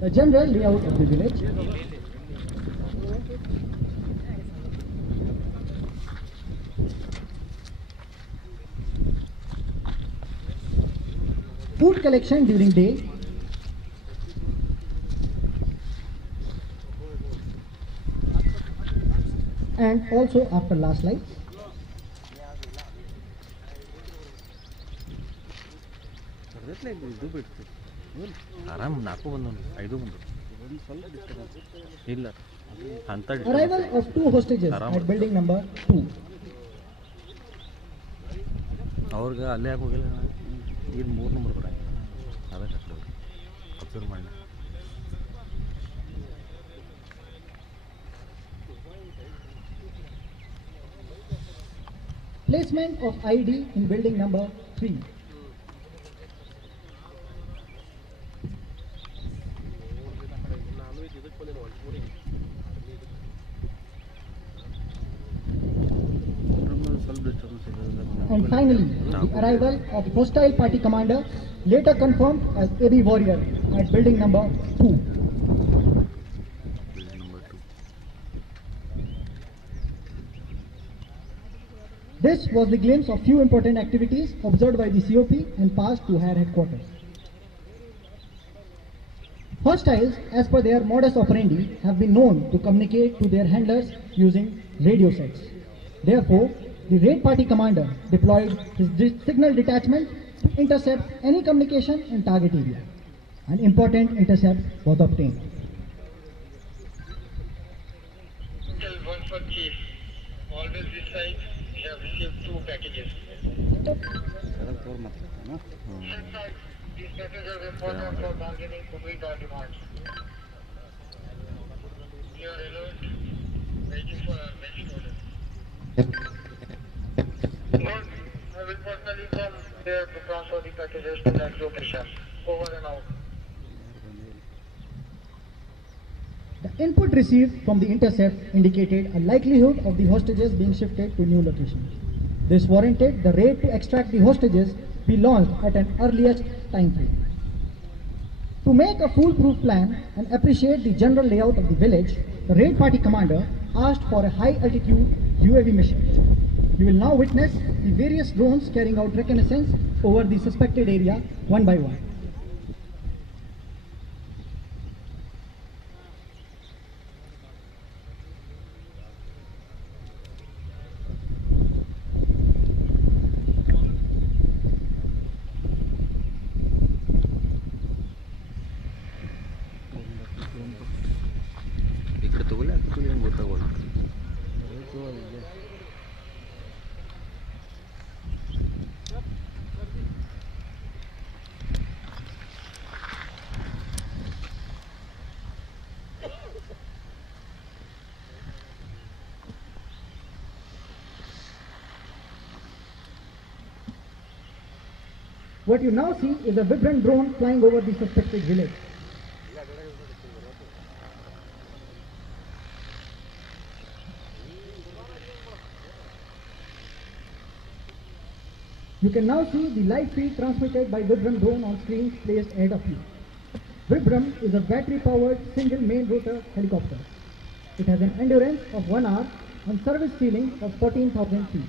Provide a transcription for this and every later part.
The general layout of the village. Food collection during day. And also after last light. Arrival of two hostages at building number 2. Placement of ID in building number 3. And finally, the arrival of hostile party commander, later confirmed as AB Warrior, at building number 2. This was the glimpse of few important activities observed by the COP and passed to higher headquarters. Hostiles, as per their modus operandi, have been known to communicate to their handlers using radio sets. Therefore, the raid party commander deployed his signal detachment to intercept any communication in target area. An important intercept was obtained. One for chief. Always this side, we have received 2 packages. These packages are important for bargaining to meet our demands. We are alert, waiting for our next order. Good. I will personally come there to transfer the packages to that location. Over and out. The input received from the intercept indicated a likelihood of the hostages being shifted to new locations. This warranted the raid to extract the hostages be launched at an earliest time frame. To make a foolproof plan and appreciate the general layout of the village, the raid party commander asked for a high altitude UAV mission. You will now witness the various drones carrying out reconnaissance over the suspected area one by one. What you now see is a vibrant drone flying over the suspected village. You can now see the live feed transmitted by Vibram drone on screens placed ahead of you. Vibram is a battery-powered single main rotor helicopter. It has an endurance of 1 hour and service ceiling of 14,000 feet.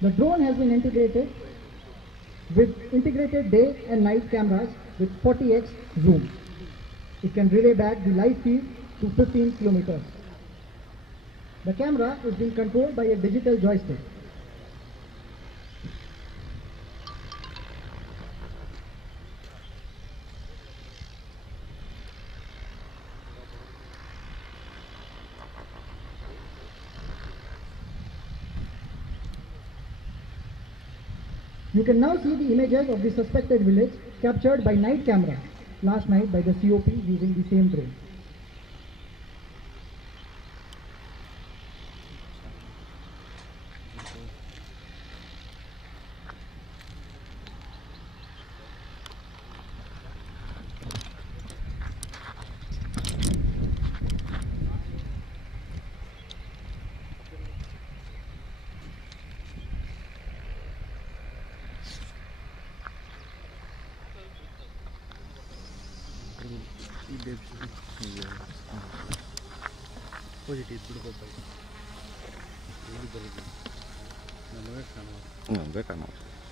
The drone has been integrated with integrated day and night cameras with 40x zoom. It can relay back the live feed to 15 kilometers. The camera is being controlled by a digital joystick. You can now see the images of the suspected village captured by night camera last night by the COP using the same drone.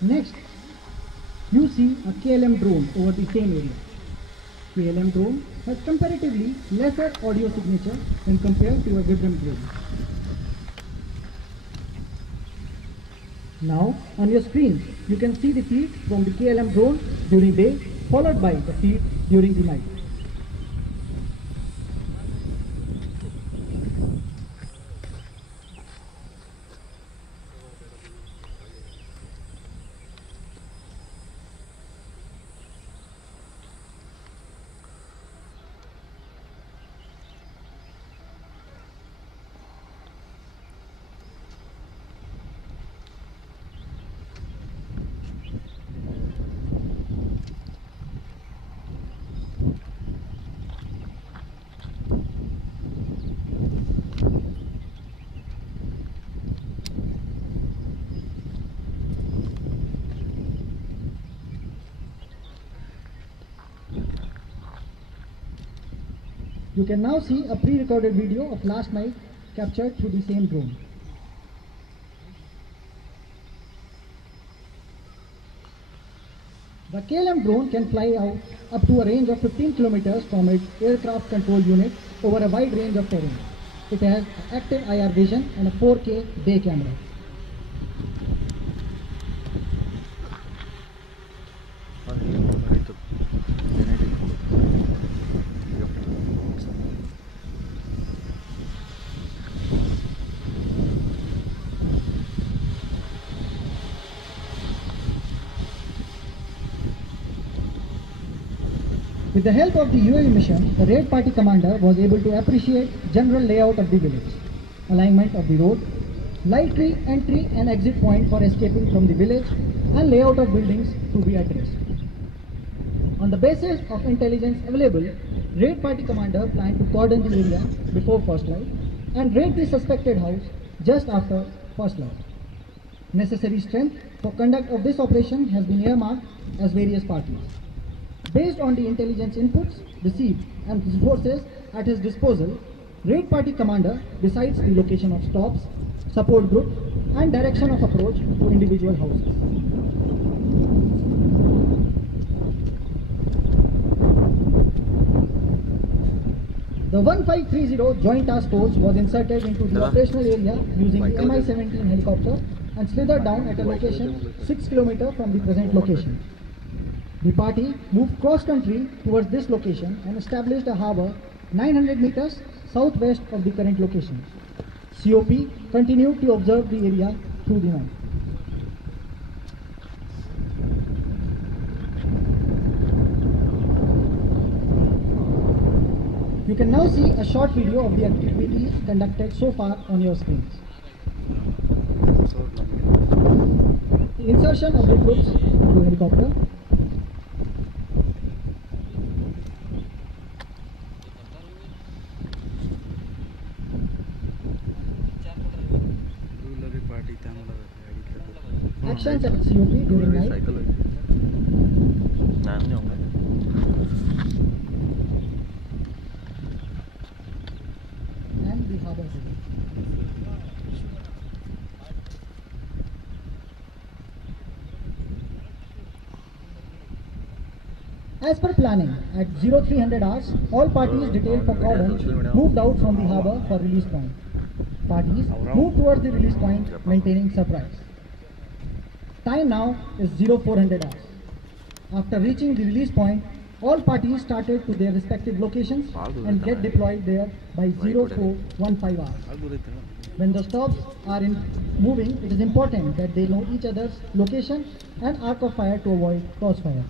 Next, you see a KLM drone over the same area. KLM drone has comparatively lesser audio signature when compared to a Vibram drone. Now, on your screen, you can see the feed from the KLM drone during day, followed by the feed during the night. You can now see a pre-recorded video of last night captured through the same drone. The KLM drone can fly out up to a range of 15 kilometers from its aircraft control unit over a wide range of terrain. It has active IR vision and a 4K day camera. With the help of the UAV mission, the raid party commander was able to appreciate general layout of the village, alignment of the road, likely entry and exit point for escaping from the village, and layout of buildings to be addressed. On the basis of intelligence available, raid party commander planned to cordon the area before first light and raid the suspected house just after first light. Necessary strength for conduct of this operation has been earmarked as various parties. Based on the intelligence inputs received and resources at his disposal, raid party commander decides the location of stops, support groups, and direction of approach to individual houses. The 1530 Joint Task Force was inserted into the operational area using the Mi-17 helicopter and slithered down at a location 6 km from the present location. The party moved cross-country towards this location and established a harbour 900 meters southwest of the current location. COP continued to observe the area through the night. You can now see a short video of the activities conducted so far on your screens. The insertion of the troops into helicopter, actions at COP during night, and the harbour city. As per planning, at 0300 hours, all parties detailed for cordon moved out from the harbour for release point. Parties moved towards the release point, maintaining surprise. Time now is 0400 hours. After reaching the release point, all parties started to their respective locations and get deployed there by 0415 hours. When the stops are moving, it is important that they know each other's location and arc of fire to avoid crossfire.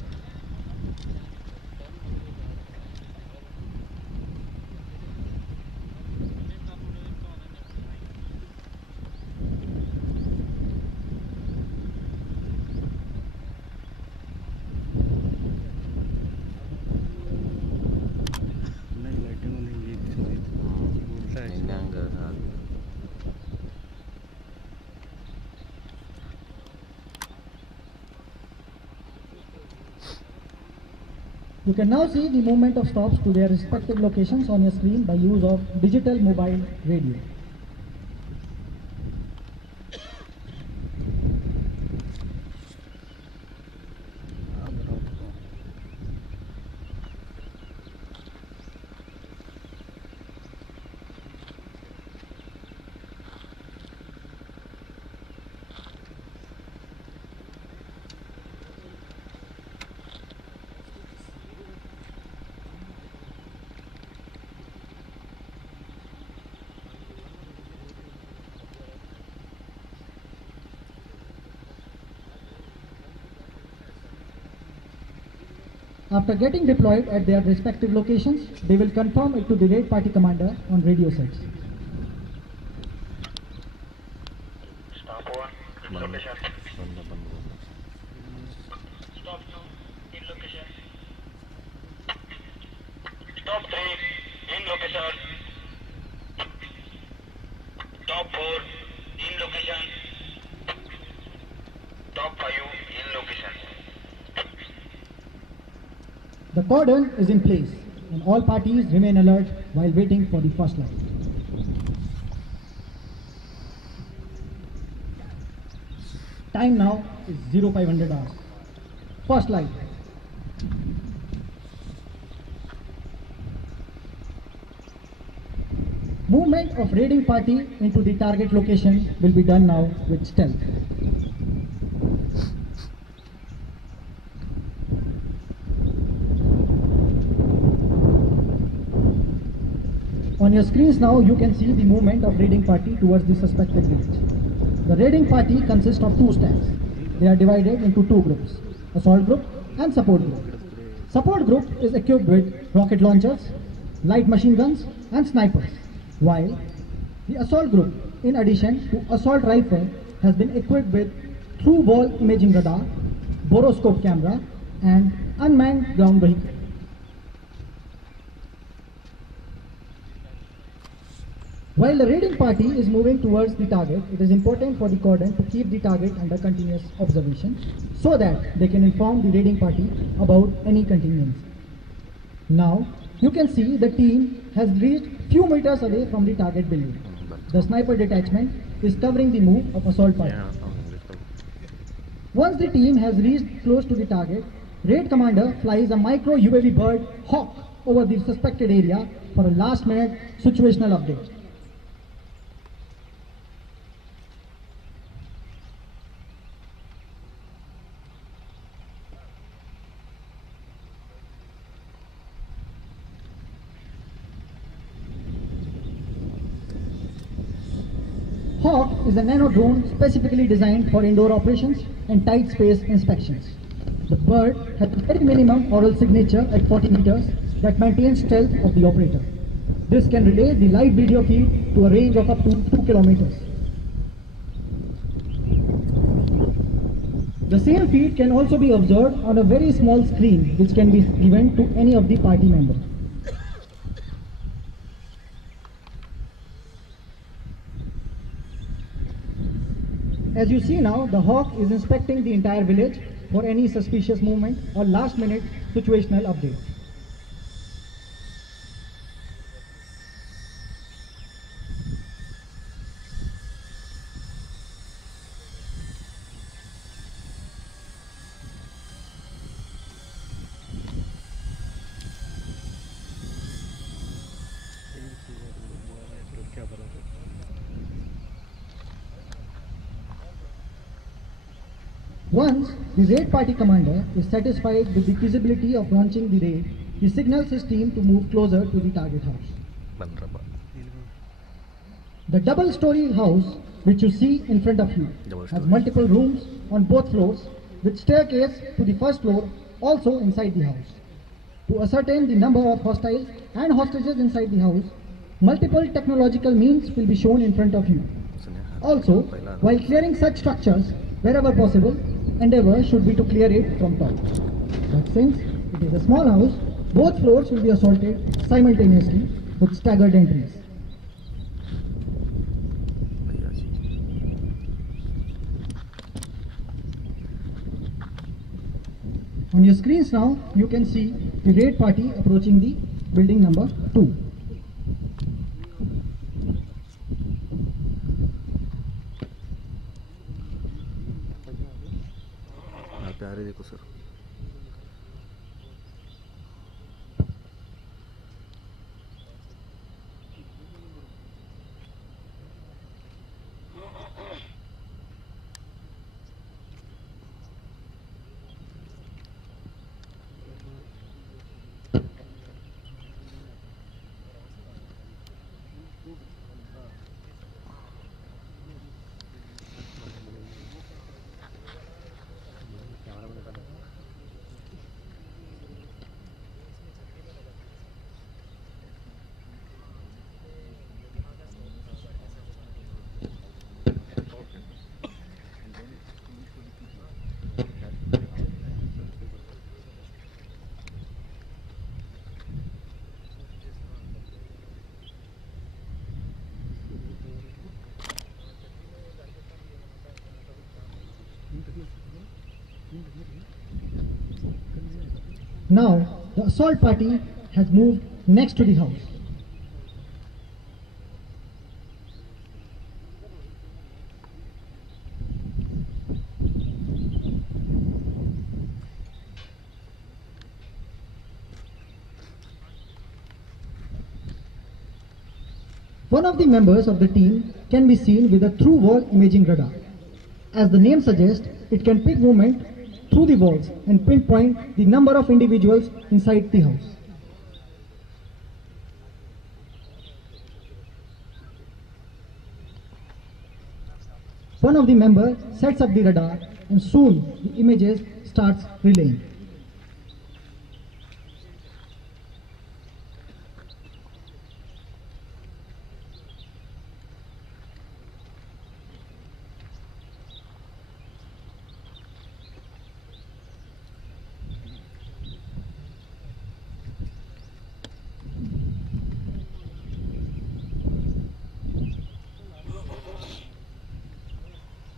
You can now see the movement of stops to their respective locations on your screen by use of digital mobile radio. After getting deployed at their respective locations, they will confirm it to the raid party commander on radio sets. Stop 1, in location. Stop 2, in location. Stop 3, in location. Stop 4, in location. Stop 5, in location. The cordon is in place and all parties remain alert while waiting for the first light. Time now is 0500 hours. First light. Movement of raiding party into the target location will be done now with stealth. On your screens now, you can see the movement of raiding party towards the suspected village. The raiding party consists of two steps. They are divided into two groups, assault group and support group. Support group is equipped with rocket launchers, light machine guns and snipers, while the assault group, in addition to assault rifle, has been equipped with through-wall imaging radar, boroscope camera and unmanned ground vehicle. While the raiding party is moving towards the target, it is important for the cordon to keep the target under continuous observation so that they can inform the raiding party about any contingency. Now, you can see the team has reached few meters away from the target building. The sniper detachment is covering the move of assault party. Once the team has reached close to the target, raid commander flies a micro UAV bird Hawk over the suspected area for a last minute situational update. Hawk is a nano drone specifically designed for indoor operations and tight space inspections. The bird has a very minimum oral signature at 40 meters that maintains stealth of the operator. This can relay the live video feed to a range of up to 2 kilometers. The same feed can also be observed on a very small screen which can be given to any of the party members. As you see now, the Hawk is inspecting the entire village for any suspicious movement or last minute situational update. Once the raid party commander is satisfied with the feasibility of launching the raid, he signals his team to move closer to the target house. The double-story house, which you see in front of you, has multiple rooms on both floors with staircase to the first floor also inside the house. To ascertain the number of hostiles and hostages inside the house, multiple technological means will be shown in front of you. Also, while clearing such structures, wherever possible, endeavor should be to clear it from top. But since it is a small house, both floors will be assaulted simultaneously with staggered entries. On your screens now, you can see the raid party approaching the building number 2. प्यारे देखो sir. Now, the assault party has moved next to the house. One of the members of the team can be seen with a through-wall imaging radar. As the name suggests, it can pick movement through the walls and pinpoint the number of individuals inside the house. One of the members sets up the radar and soon the images starts relaying.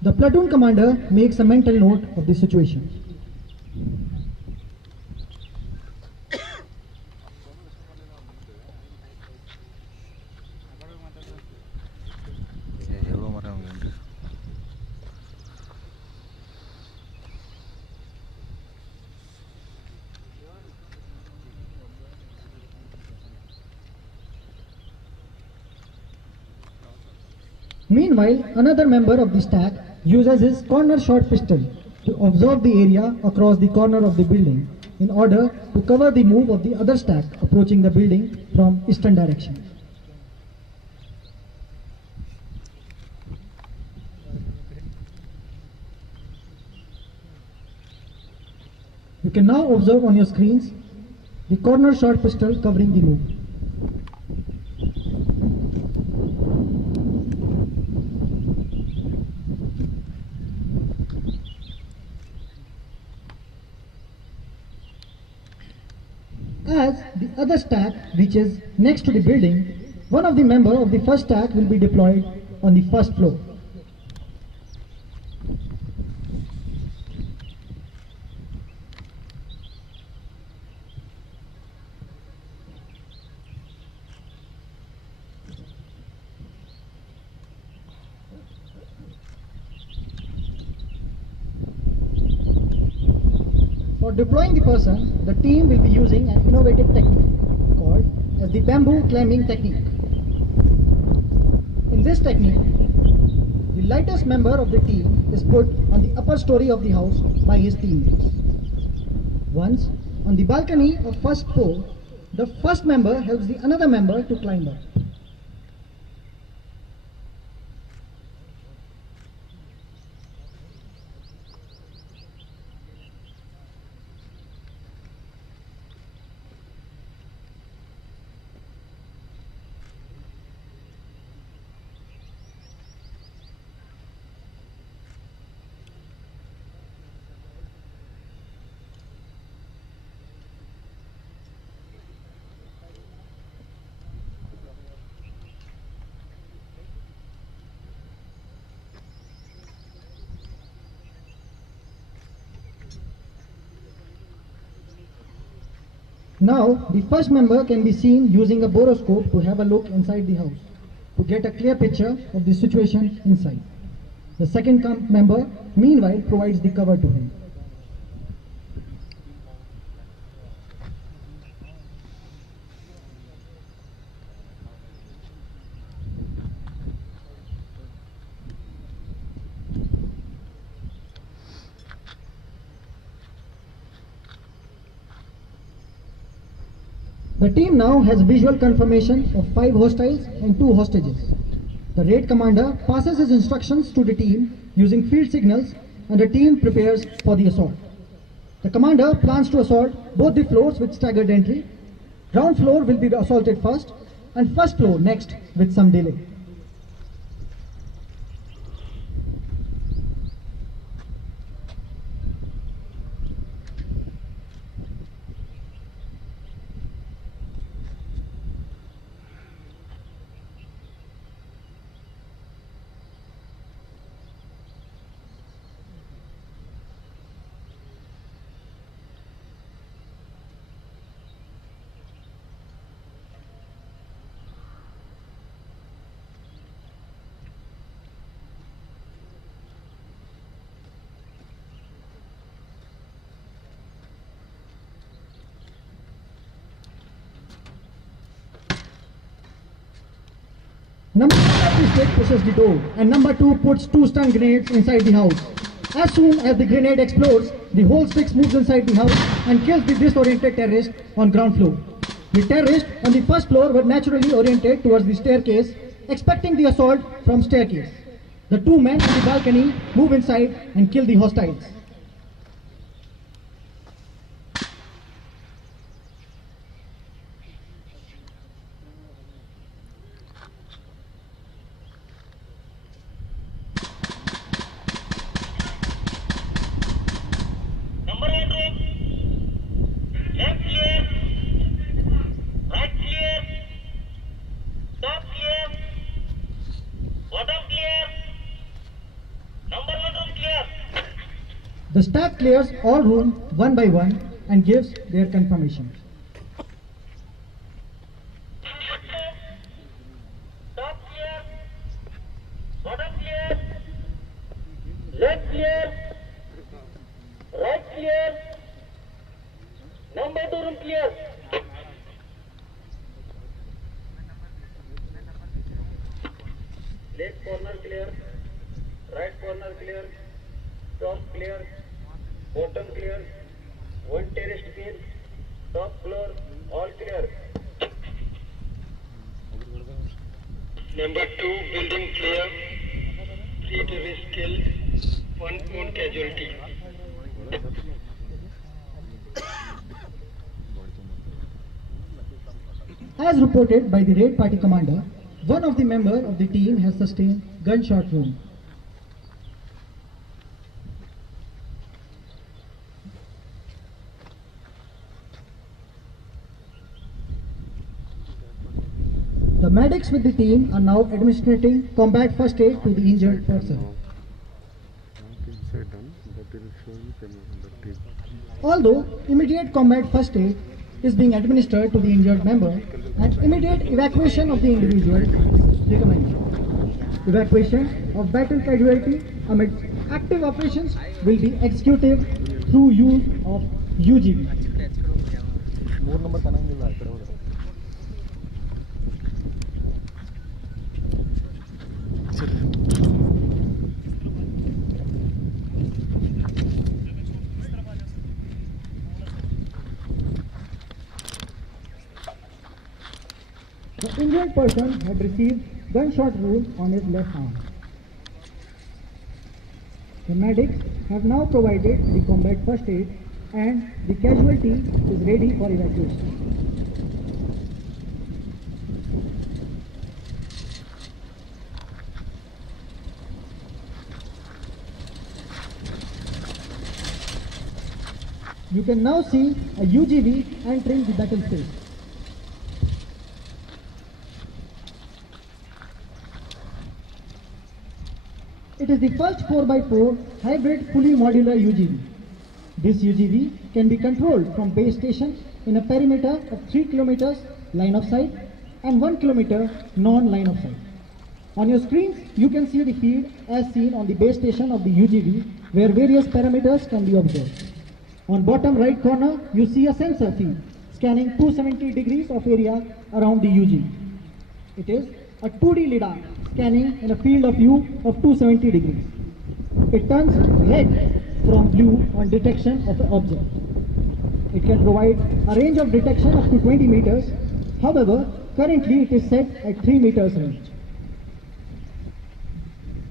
The platoon commander makes a mental note of the situation. Meanwhile, another member of the stack uses his corner shot pistol to observe the area across the corner of the building in order to cover the move of the other stack approaching the building from eastern direction. You can now observe on your screens the corner shot pistol covering the move. As the other stack reaches next to the building, one of the members of the first stack will be deployed on the first floor. For deploying the person, the team will be using an innovative technique called as the bamboo climbing technique. In this technique, the lightest member of the team is put on the upper story of the house by his teammates. Once on the balcony of first floor, the first member helps the another member to climb up. Now, the first member can be seen using a boroscope to have a look inside the house, to get a clear picture of the situation inside. The second member, meanwhile, provides the cover to him. The team now has visual confirmation of 5 hostiles and 2 hostages. The raid commander passes his instructions to the team using field signals, and the team prepares for the assault. The commander plans to assault both the floors with staggered entry. Ground floor will be assaulted first and first floor next with some delay. Number 1 pushes the door, and number 2 puts 2 stun grenades inside the house. As soon as the grenade explodes, the whole six moves inside the house and kills the disoriented terrorist on ground floor. The terrorists on the first floor were naturally oriented towards the staircase, expecting the assault from staircase. The 2 men on the balcony move inside and kill the hostiles. The staff clears all room one by one and gives their confirmation. Top clear, bottom clear, left clear, right clear, number 2 room clear. Left corner clear, right corner clear, top clear, bottom clear, 1 terraced field, top floor, all clear. Number 2 building clear, 3 terrorists killed, 1 wound casualty. As reported by the raid party commander, one of the members of the team has sustained gunshot wound. The medics with the team are now administering combat first aid to the injured person. Although immediate combat first aid is being administered to the injured member, and immediate evacuation of the individual is recommended. Evacuation of battle casualty amid active operations will be executed through use of UGV. The injured person had received gunshot wound on his left arm. The medics have now provided the combat first aid and the casualty is ready for evacuation. You can now see a UGV entering the battle space. It is the first 4x4 hybrid fully modular UGV. This UGV can be controlled from base station in a perimeter of 3 kilometers line of sight and 1 kilometer non-line of sight. On your screens, you can see the field as seen on the base station of the UGV, where various parameters can be observed. On bottom right corner, you see a sensor field scanning 270 degrees of area around the UGV. It is a 2D lidar scanning in a field of view of 270 degrees. It turns red from blue on detection of an object. It can provide a range of detection up to 20 meters. However, currently it is set at 3 meters range.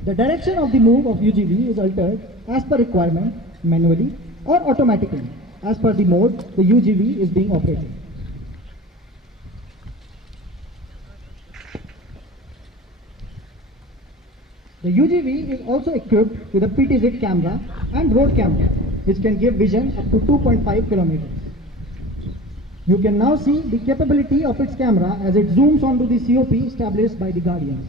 The direction of the move of UGV is altered as per requirement, manually or automatically, as per the mode the UGV is being operated. The UGV is also equipped with a PTZ camera and road camera, which can give vision up to 2.5 kilometers. You can now see the capability of its camera as it zooms onto the COP established by the guardians.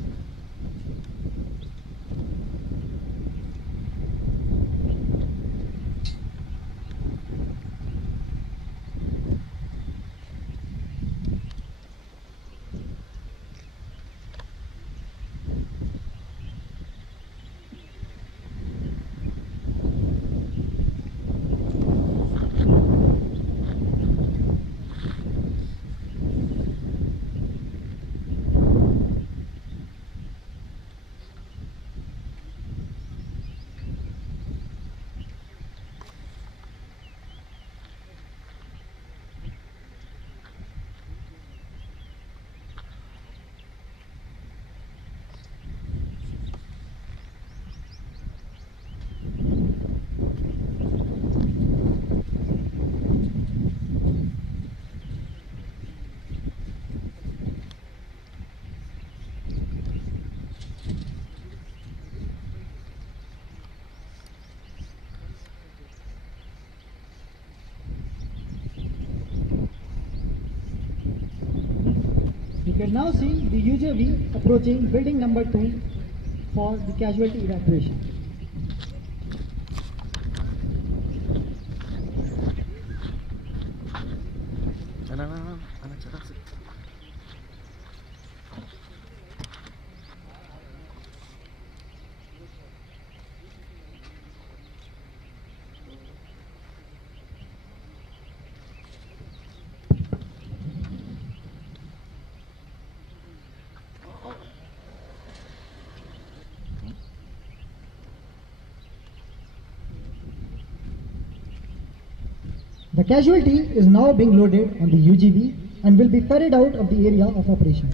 You can now see the UGV approaching building number 2 for the casualty evacuation. The casualty is now being loaded on the UGV and will be ferried out of the area of operation.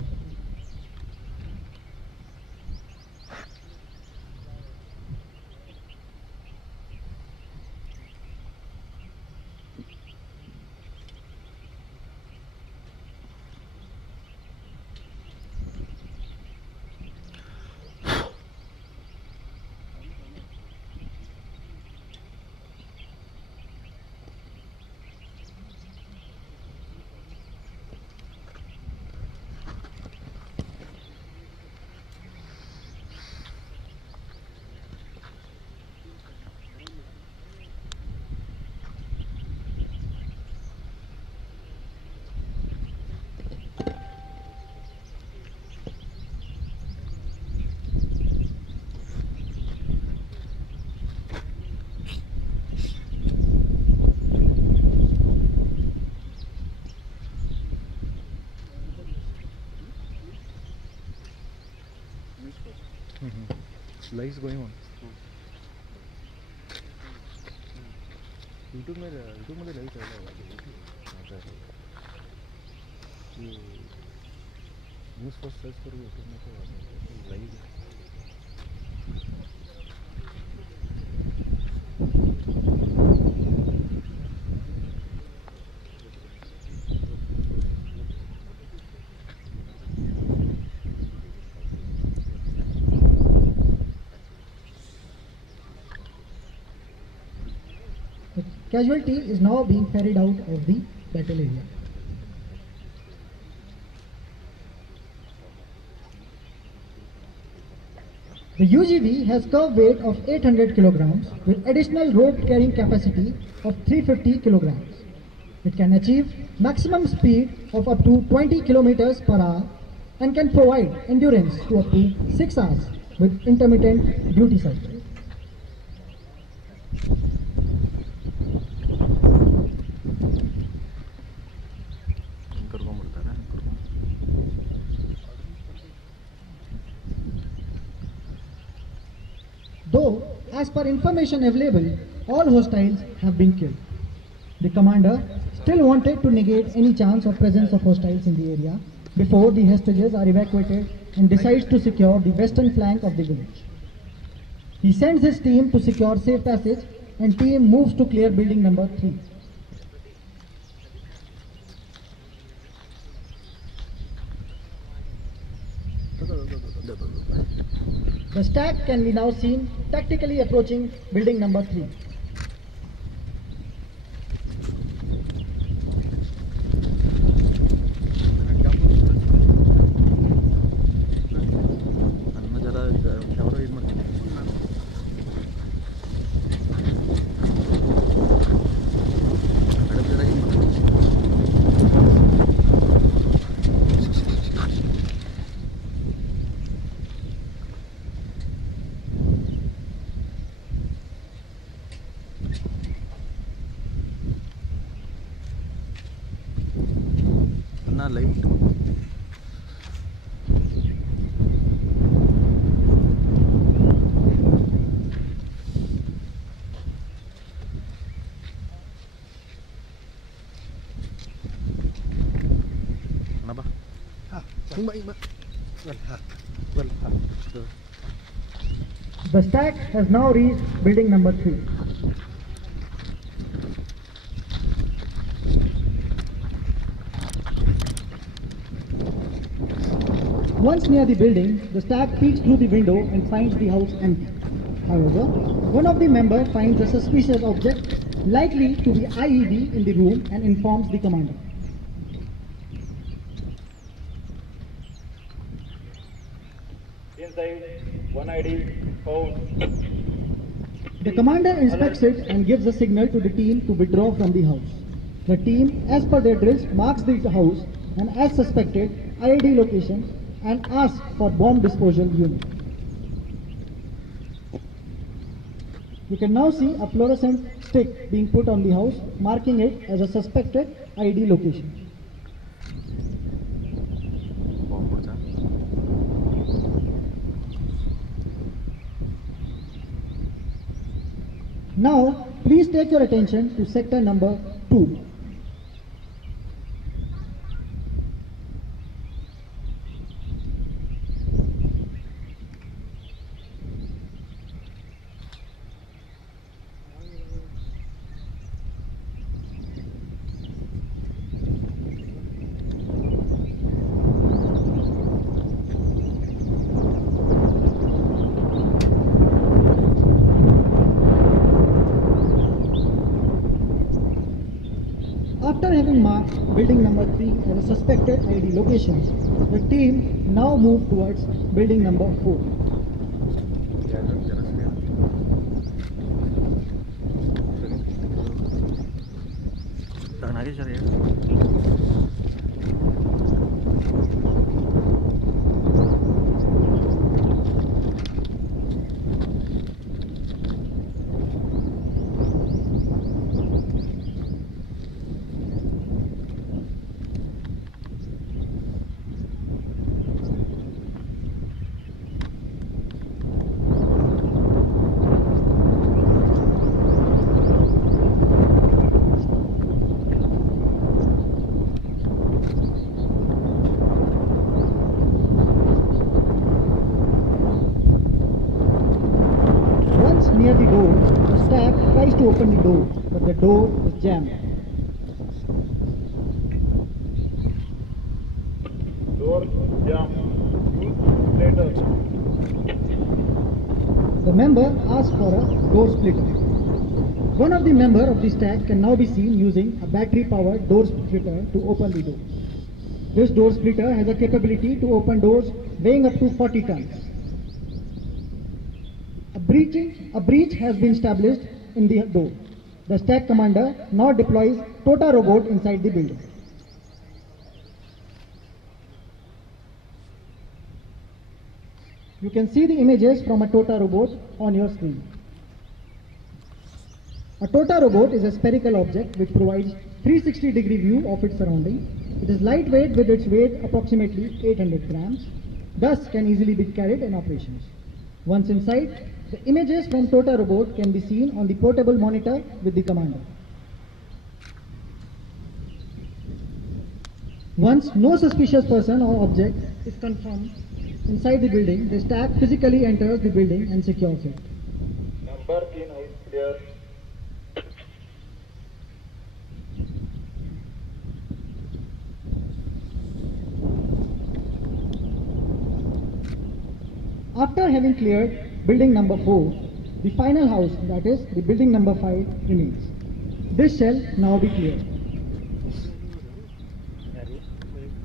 Live going on. YouTube में live चल रहा है. News first search करो YouTube में तो live. Casualty is now being ferried out of the battle area. The UGV has curve weight of 800 kilograms with additional rope carrying capacity of 350 kilograms. It can achieve maximum speed of up to 20 kilometers per hour and can provide endurance to up to 6 hours with intermittent duty cycle. Though, as per information available, all hostiles have been killed. The commander still wanted to negate any chance of presence of hostiles in the area before the hostages are evacuated and decides to secure the western flank of the village. He sends his team to secure safe passage and team moves to clear building number 3. The stack can be now seen tactically approaching building number 3. Light. Kenapa? The stack has now reached building number 3. Once near the building, the stack peeks through the window and finds the house empty. However, one of the members finds a suspicious object, likely to be IED, in the room and informs the commander. Inside, one ID found. The commander inspects it and gives a signal to the team to withdraw from the house. The team, as per their drills, marks the house and, as suspected, IED location and asks for bomb disposal unit. You can now see a fluorescent stick being put on the house, marking it as a suspected IED location. Now, please take your attention to sector number 2. After having marked building number 3 as a suspected IED location, the team now move towards building number 4. Near the door, the staff tries to open the door, but the door is jammed. Door jam. Use later. The member asks for a door splitter. One of the members of the stack can now be seen using a battery-powered door splitter to open the door. This door splitter has a capability to open doors weighing up to 40 tons. A breach has been established in the door. The stack commander now deploys Tota robot inside the building. You can see the images from a Tota robot on your screen. A Tota robot is a spherical object which provides 360-degree view of its surroundings. It is lightweight with its weight approximately 800 grams, thus can easily be carried in operations. Once inside, the images from Tota robot can be seen on the portable monitor with the commander. Once no suspicious person or object is confirmed inside the building, the stack physically enters the building and secures it. Number 3 is clear. After having cleared building number 4, the final house, that is the building number 5, remains. This shall now be cleared.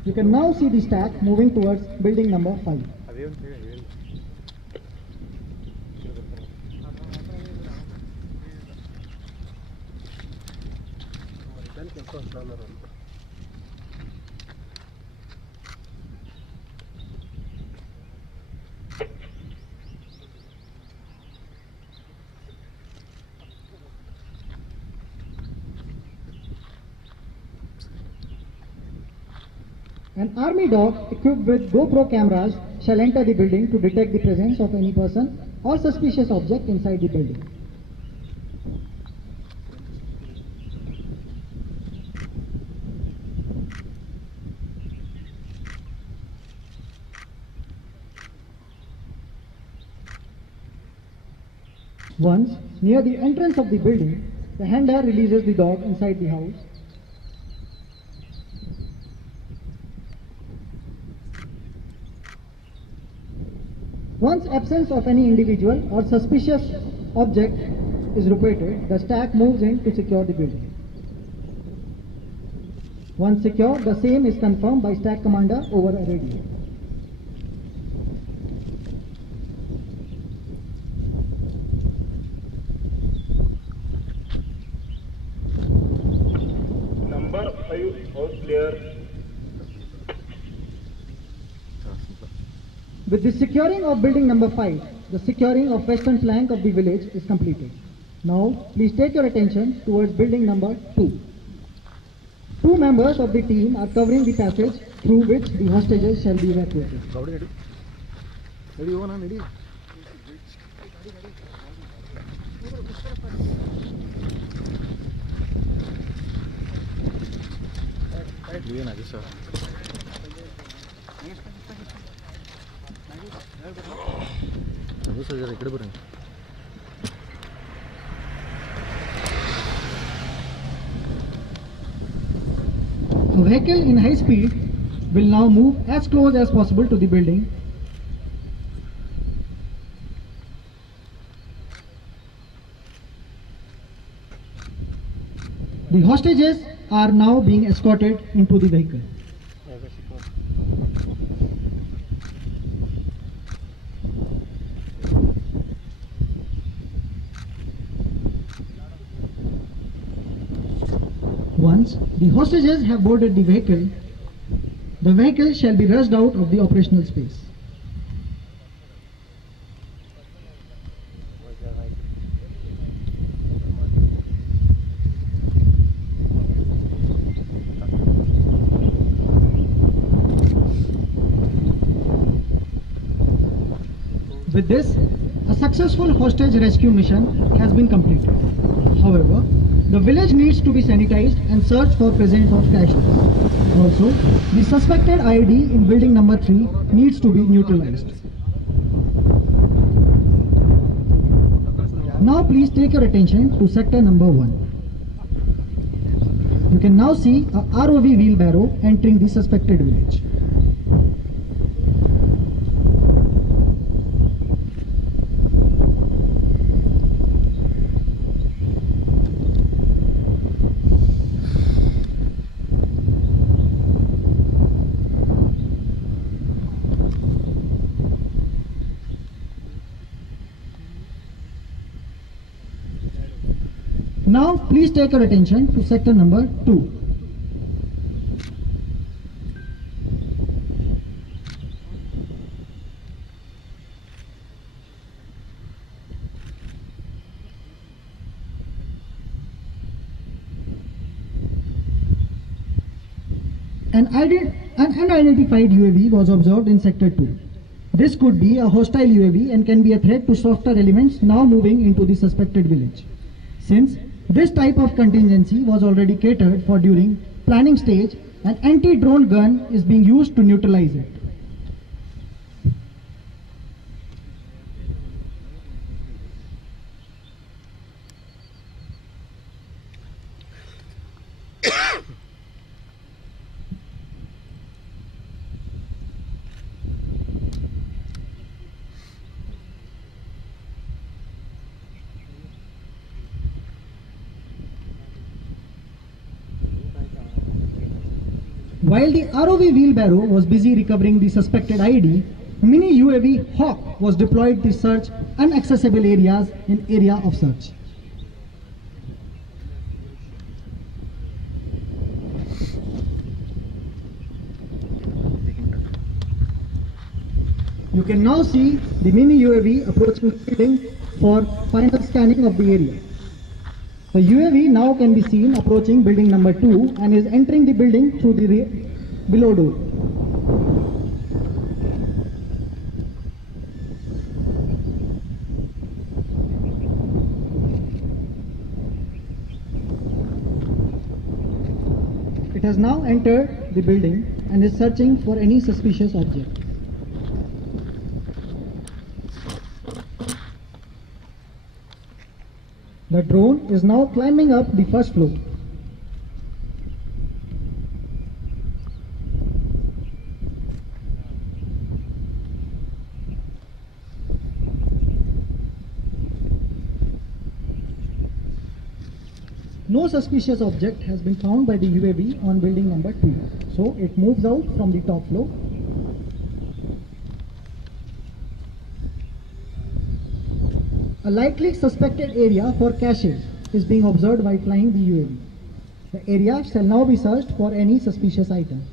You can now see the stack moving towards building number 5. An army dog equipped with GoPro cameras shall enter the building to detect the presence of any person or suspicious object inside the building. Once near the entrance of the building, the handler releases the dog inside the house. Once absence of any individual or suspicious object is reported, the stack moves in to secure the building. Once secure, the same is confirmed by stack commander over a radio. Number 5 house clear. With the securing of building number 5, the securing of western flank of the village is completed. Now, please take your attention towards building number 2. 2 members of the team are covering the passage through which the hostages shall be evacuated. A vehicle in high speed will now move as close as possible to the building. The hostages are now being escorted into the vehicle. Once the hostages have boarded the vehicle shall be rushed out of the operational space. With this, a successful hostage rescue mission has been completed. However, the village needs to be sanitized and searched for presence of casualties. Also, the suspected IED in building number 3 needs to be neutralized. Now please take your attention to sector number 1. You can now see a ROV wheelbarrow entering the suspected village. Now please take your attention to sector number 2. An unidentified UAV was observed in Sector 2. This could be a hostile UAV and can be a threat to softer elements now moving into the suspected village. Since this type of contingency was already catered for during planning stage, an anti-drone gun is being used to neutralize it. While the ROV wheelbarrow was busy recovering the suspected ID, mini UAV Hawk was deployed to search inaccessible areas in area of search. You can now see the mini UAV approaching the building for final scanning of the area. The UAV now can be seen approaching building number 2 and is entering the building through the below door. It has now entered the building and is searching for any suspicious object. The drone is now climbing up the first floor. No suspicious object has been found by the UAV on building number 2, so it moves out from the top floor. A likely suspected area for cache is being observed while flying the UAV. The area shall now be searched for any suspicious item.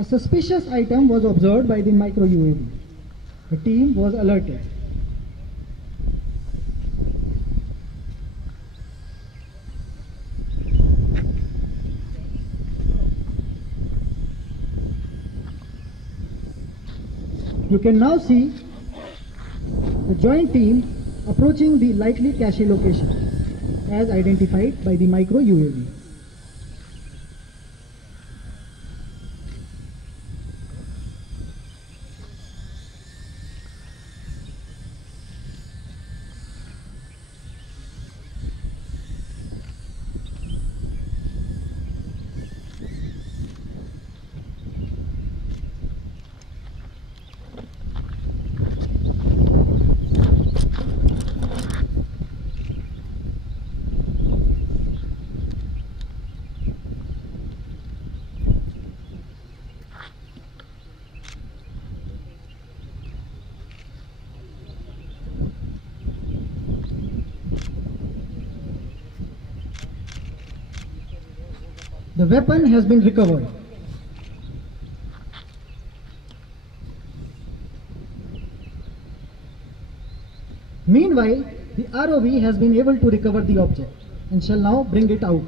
A suspicious item was observed by the micro UAV. The team was alerted. You can now see the joint team approaching the likely cache location as identified by the micro UAV. The weapon has been recovered. Meanwhile, the ROV has been able to recover the object and shall now bring it out.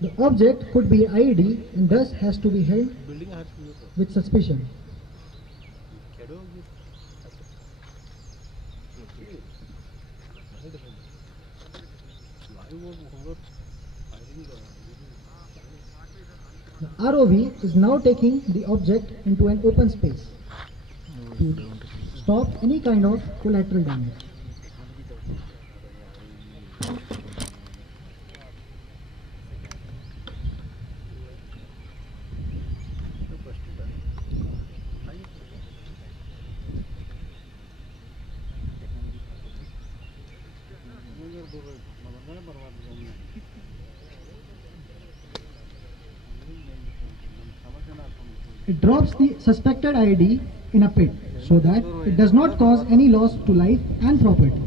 The object could be IED and thus has to be held with suspicion. The ROV is now taking the object into an open space to stop any kind of collateral damage. It drops the suspected IED in a pit so that it does not cause any loss to life and property.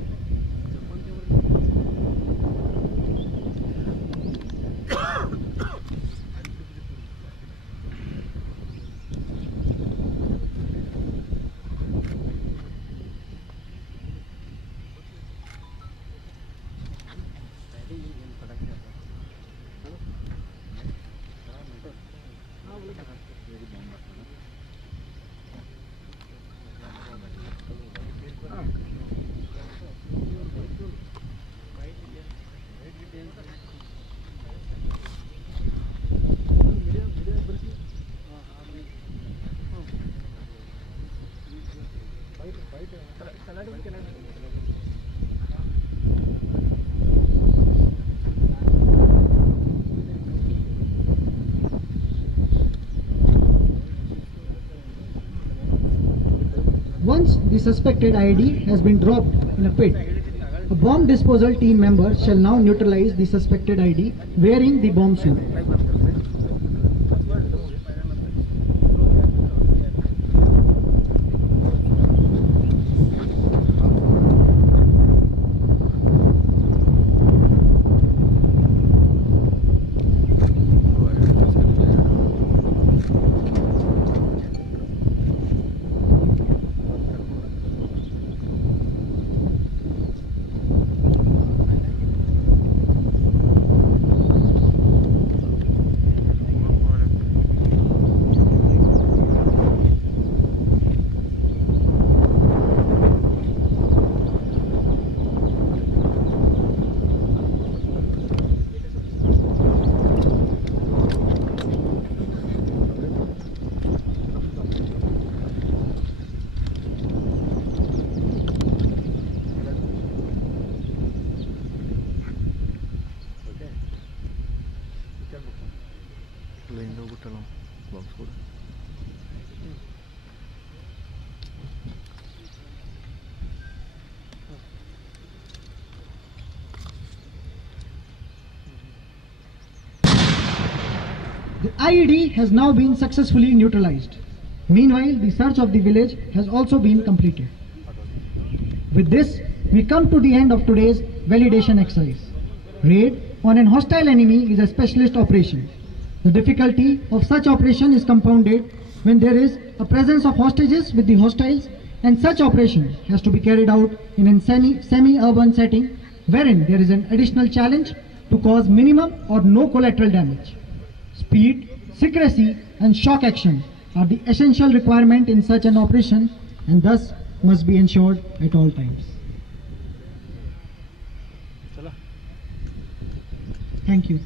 Once the suspected IED has been dropped in a pit, a bomb disposal team member shall now neutralize the suspected IED wearing the bomb suit. The IED has now been successfully neutralized. Meanwhile, the search of the village has also been completed. With this, we come to the end of today's validation exercise. Raid on an hostile enemy is a specialist operation. The difficulty of such operation is compounded when there is a presence of hostages with the hostiles, and such operation has to be carried out in a semi-urban setting wherein there is an additional challenge to cause minimum or no collateral damage. Speed, secrecy and shock action are the essential requirement in such an operation and thus must be ensured at all times. Thank you.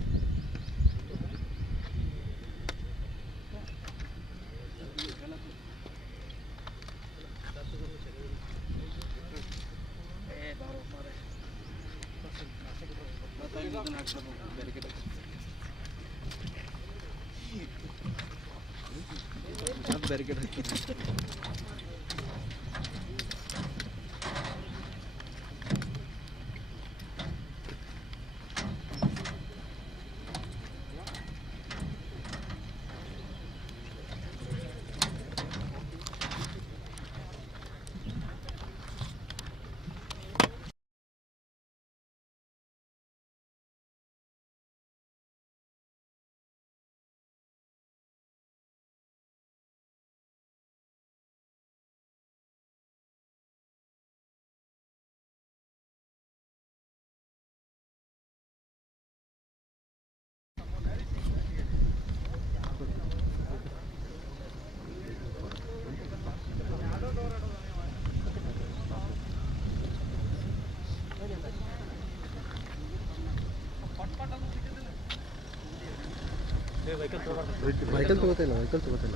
Vehicle ತಗೋತಿಲ್ಲ